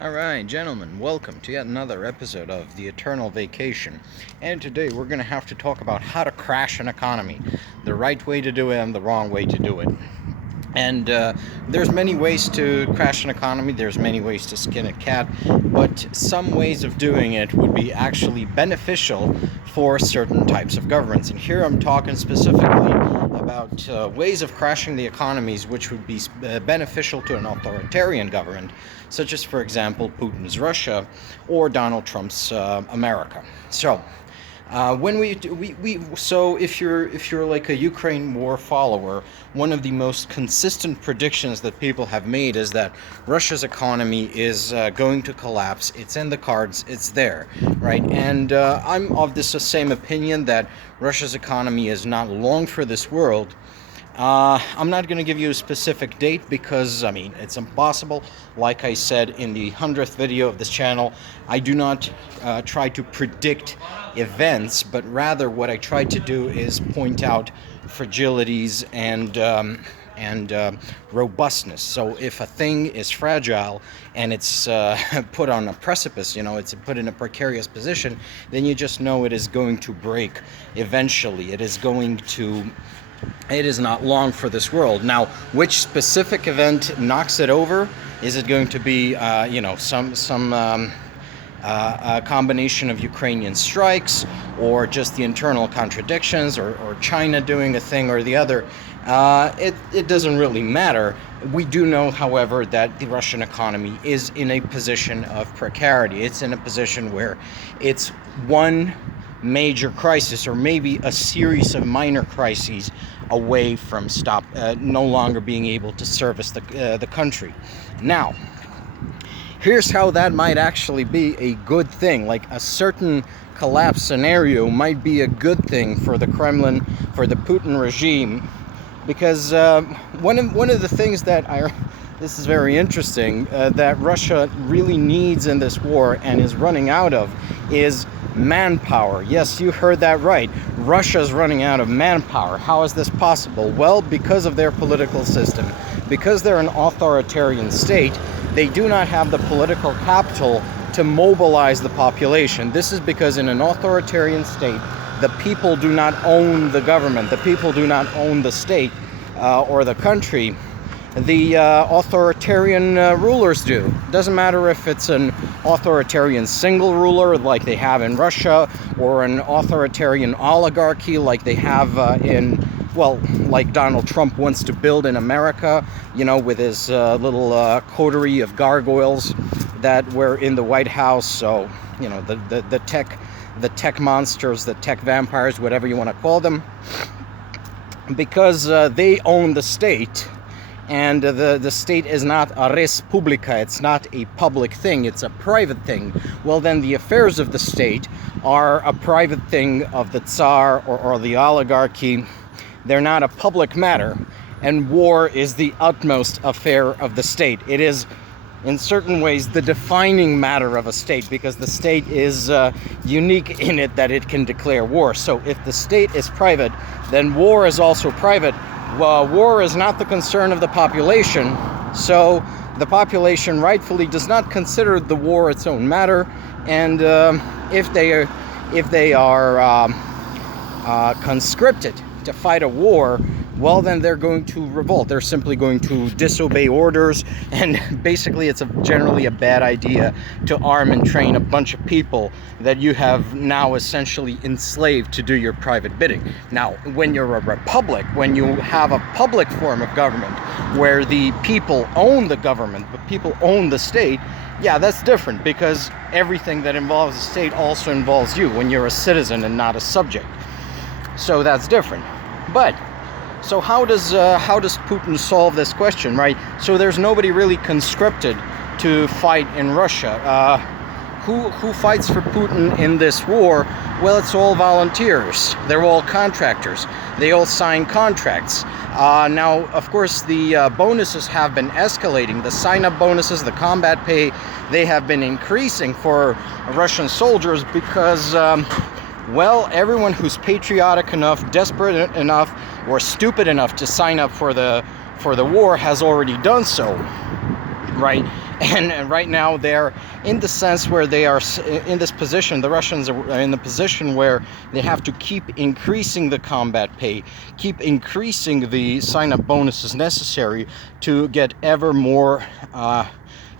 Alright, gentlemen, welcome to yet another episode of The Eternal Vacation. And today we're going to have to talk about how to crash an economy. The right way to do it and the wrong way to do it. And there's many ways to crash an economy, there's many ways to skin a cat, but some ways of doing it would be actually beneficial for certain types of governments. And here I'm talking specifically about ways of crashing the economies which would be beneficial to an authoritarian government, such as, for example, Putin's Russia or Donald Trump's America. So if you're like a Ukraine war follower, one of the most consistent predictions that people have made is that Russia's economy is going to collapse. It's in the cards. It's there, right? And I'm of this same opinion that Russia's economy is not long for this world. I'm not going to give you a specific date because, it's impossible. Like I said in the 100th video of this channel, I do not try to predict events, but rather what I try to do is point out fragilities and robustness. So if a thing is fragile and it's put on a precipice, it's put in a precarious position, then you just know it is going to break eventually. It is not long for this world. Now, which specific event knocks it over? Is it going to be, some combination of Ukrainian strikes, or just the internal contradictions, or China doing a thing or the other? It doesn't really matter. We do know, however, that the Russian economy is in a position of precarity. It's in a position where it's one major crisis, or maybe a series of minor crises, away from no longer being able to service the country. Now, here's how that might actually be a good thing. Like, a certain collapse scenario might be a good thing for the Kremlin, for the Putin regime, because one of the things this is very interesting, that Russia really needs in this war and is running out of is manpower. Yes, you heard that right. Russia's running out of manpower. How is this possible? Well, because of their political system. Because they're an authoritarian state, they do not have the political capital to mobilize the population. This is because in an authoritarian state, the people do not own the government. The people do not own the state or the country. The authoritarian rulers do. Doesn't matter if it's an authoritarian single ruler like they have in Russia, or an authoritarian oligarchy like they have like Donald Trump wants to build in America, with his little coterie of gargoyles that were in the White House. So, the tech monsters, the tech vampires, whatever you want to call them, because they own the state. And the state is not a res publica, it's not a public thing, it's a private thing. Well, then the affairs of the state are a private thing of the Tsar or the oligarchy. They're not a public matter. And war is the utmost affair of the state. It is, in certain ways, the defining matter of a state, because the state is unique in it that it can declare war. So if the state is private, then war is also private. Well, war is not the concern of the population, so the population rightfully does not consider the war its own matter, and if they are conscripted to fight a war, well, then they're going to revolt. They're simply going to disobey orders, and basically it's generally a bad idea to arm and train a bunch of people that you have now essentially enslaved to do your private bidding. Now, when you're a republic, when you have a public form of government where the people own the government, but people own the state, yeah, that's different, because everything that involves the state also involves you when you're a citizen and not a subject. So that's different. But so how does Putin solve this question, right? So there's nobody really conscripted to fight in Russia. Who fights for Putin in this war? Well, it's all volunteers. They're all contractors. They all sign contracts. Now, of course, the bonuses have been escalating. The sign-up bonuses, the combat pay, they have been increasing for Russian soldiers because everyone who's patriotic enough, desperate enough, or stupid enough to sign up for the war has already done so, right? And right now they're in the sense where they are in this position, the Russians are in the position where they have to keep increasing the combat pay, keep increasing the sign-up bonuses necessary to get ever more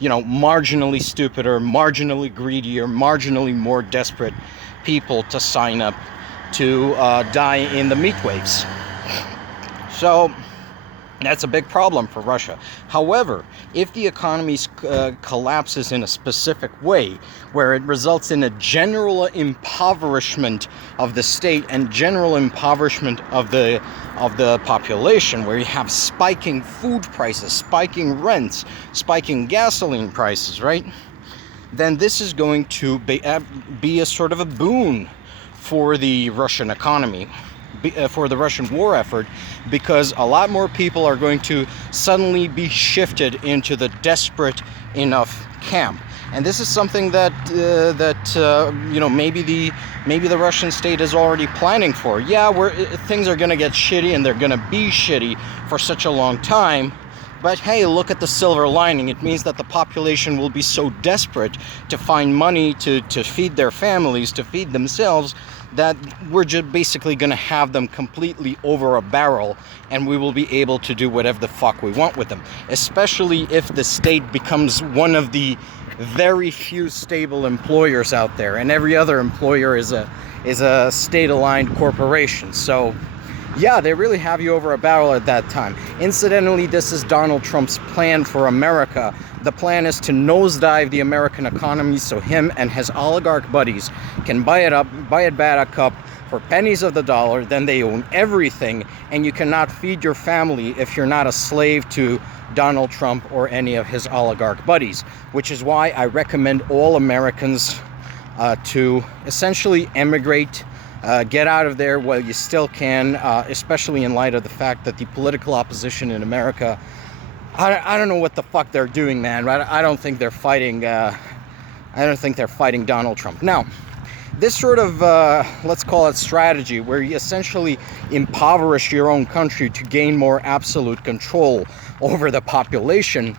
marginally stupider, marginally greedier, marginally more desperate people to sign up to die in the meat waves. So that's a big problem for Russia. However, if the economy collapses in a specific way, where it results in a general impoverishment of the state and general impoverishment of the population, where you have spiking food prices, spiking rents, spiking gasoline prices, right? Then this is going to be a sort of a boon for the Russian economy, for the Russian war effort, because a lot more people are going to suddenly be shifted into the desperate enough camp. And this is something that maybe the Russian state is already planning for. Yeah, things are going to get shitty, and they're going to be shitty for such a long time. But hey, look at the silver lining. It means that the population will be so desperate to find money to feed their families, to feed themselves, that we're just basically going to have them completely over a barrel, and we will be able to do whatever the fuck we want with them. Especially if the state becomes one of the very few stable employers out there, and every other employer is a state-aligned corporation. So yeah, they really have you over a barrel at that time. Incidentally, this is Donald Trump's plan for America. The plan is to nosedive the American economy so him and his oligarch buddies can buy it back up for pennies of the dollar. Then they own everything, and you cannot feed your family if you're not a slave to Donald Trump or any of his oligarch buddies. Which is why I recommend all Americans to essentially emigrate. Get out of there while you still can, especially in light of the fact that the political opposition in America, I don't know what the fuck they're doing, man. I don't think they're fighting. I don't think they're fighting Donald Trump. Now, this sort of let's call it strategy, where you essentially impoverish your own country to gain more absolute control over the population,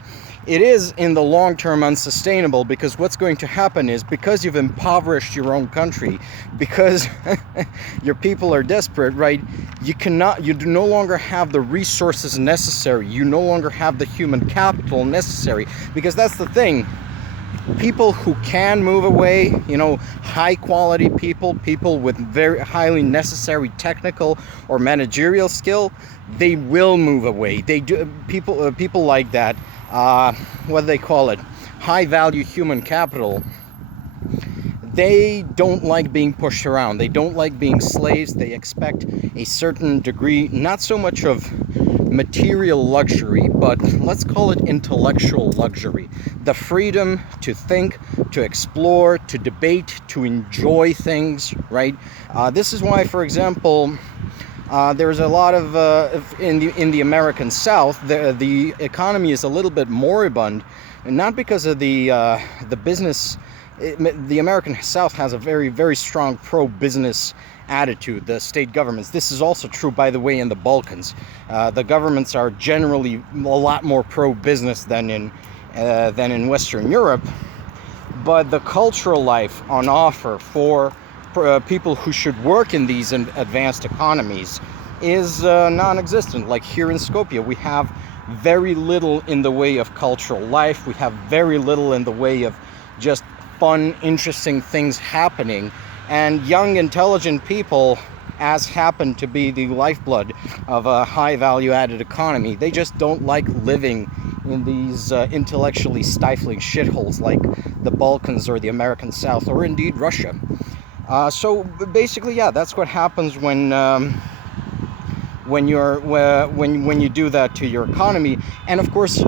it is in the long term unsustainable, because what's going to happen is, because you've impoverished your own country, because your people are desperate, right? You do no longer have the resources necessary. You no longer have the human capital necessary, because that's the thing. People who can move away, high quality people with very highly necessary technical or managerial skill, they will move away. They do. People like that. What do they call it? High value human capital. They don't like being pushed around. They don't like being slaves. They expect a certain degree, not so much of material luxury, but let's call it intellectual luxury. The freedom to think, to explore, to debate, to enjoy things, right? This is why, for example, there's a lot of in the American South, the economy is a little bit moribund, and not because of the business. The American South has a very, very strong pro-business attitude. The state governments. This is also true, by the way, in the Balkans. The governments are generally a lot more pro-business than in Western Europe. But the cultural life on offer for people who should work in these advanced economies is non-existent. Like here in Skopje, we have very little in the way of cultural life. We have very little in the way of just fun, interesting things happening. And young, intelligent people, as happen to be the lifeblood of a high value-added economy, they just don't like living in these intellectually stifling shitholes like the Balkans or the American South, or indeed Russia. So basically, yeah, that's what happens when you do that to your economy. And of course,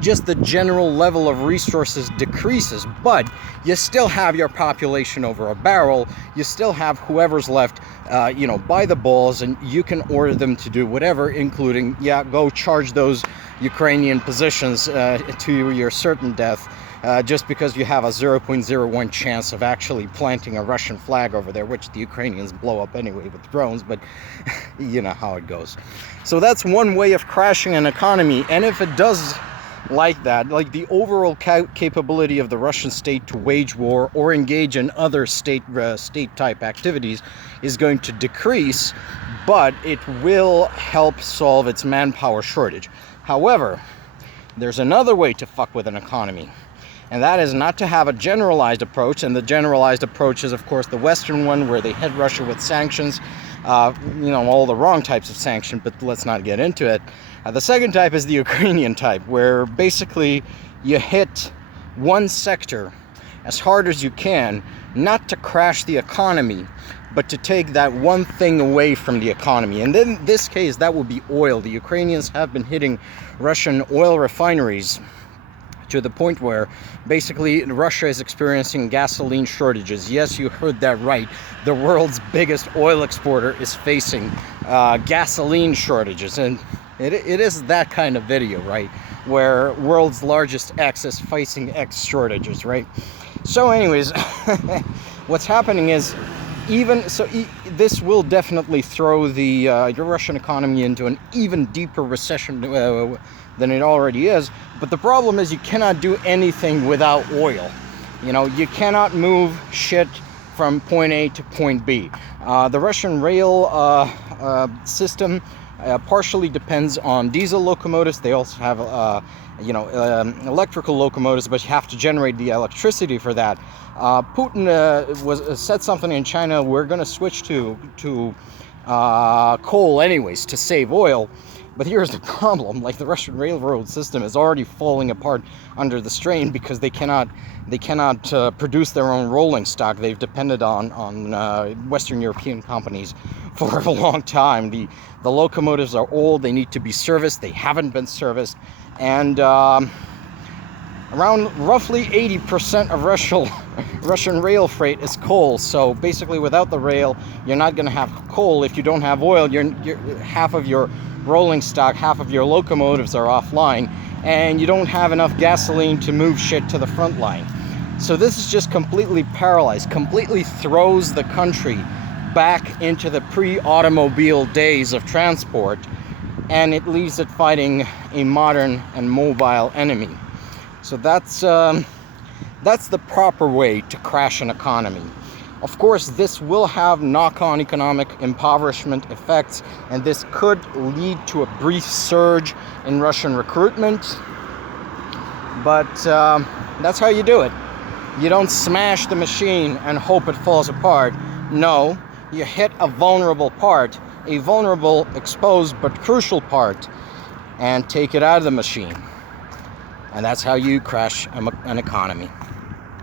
just the general level of resources decreases, but you still have your population over a barrel. You still have whoever's left, by the balls, and you can order them to do whatever, including, go charge those Ukrainian positions to your certain death. Just because you have a 0.01 chance of actually planting a Russian flag over there, which the Ukrainians blow up anyway with drones, but you know how it goes. So that's one way of crashing an economy, and if it does like that. Like the overall capability of the Russian state to wage war or engage in other state-type activities is going to decrease, but it will help solve its manpower shortage. However, there's another way to fuck with an economy, and that is not to have a generalized approach. And the generalized approach is, of course, the Western one, where they hit Russia with sanctions, all the wrong types of sanction, but let's not get into it. The second type is the Ukrainian type, where basically you hit one sector as hard as you can, not to crash the economy, but to take that one thing away from the economy. And then in this case, that will be oil. The Ukrainians have been hitting Russian oil refineries to the point where basically Russia is experiencing gasoline shortages. Yes, you heard that right. The world's biggest oil exporter is facing gasoline shortages. And it is that kind of video, right? Where world's largest X is facing X shortages, right? So anyways, what's happening is, this will definitely throw the Russian economy into an even deeper recession than it already is. But the problem is you cannot do anything without oil. You cannot move shit from point A to point B. The Russian rail system partially depends on diesel locomotives. They also have electrical locomotives, but you have to generate the electricity for that. Putin said something in China, we're going to switch to coal anyways to save oil. But here's the problem: like, the Russian railroad system is already falling apart under the strain because they cannot produce their own rolling stock. They've depended on Western European companies for a long time. The locomotives are old. They need to be serviced. They haven't been serviced, and around roughly 80% of Russian rail freight is coal. So basically, without the rail, you're not going to have coal. If you don't have oil, you're half of your rolling stock, half of your locomotives are offline, and you don't have enough gasoline to move shit to the front line. So this is just completely paralyzed, completely throws the country back into the pre-automobile days of transport, and it leaves it fighting a modern and mobile enemy. So that's the proper way to crash an economy. Of course, this will have knock-on economic impoverishment effects, and this could lead to a brief surge in Russian recruitment. But that's how you do it. You don't smash the machine and hope it falls apart. No, you hit a vulnerable part, a vulnerable, exposed but crucial part, and take it out of the machine. And that's how you crash an economy.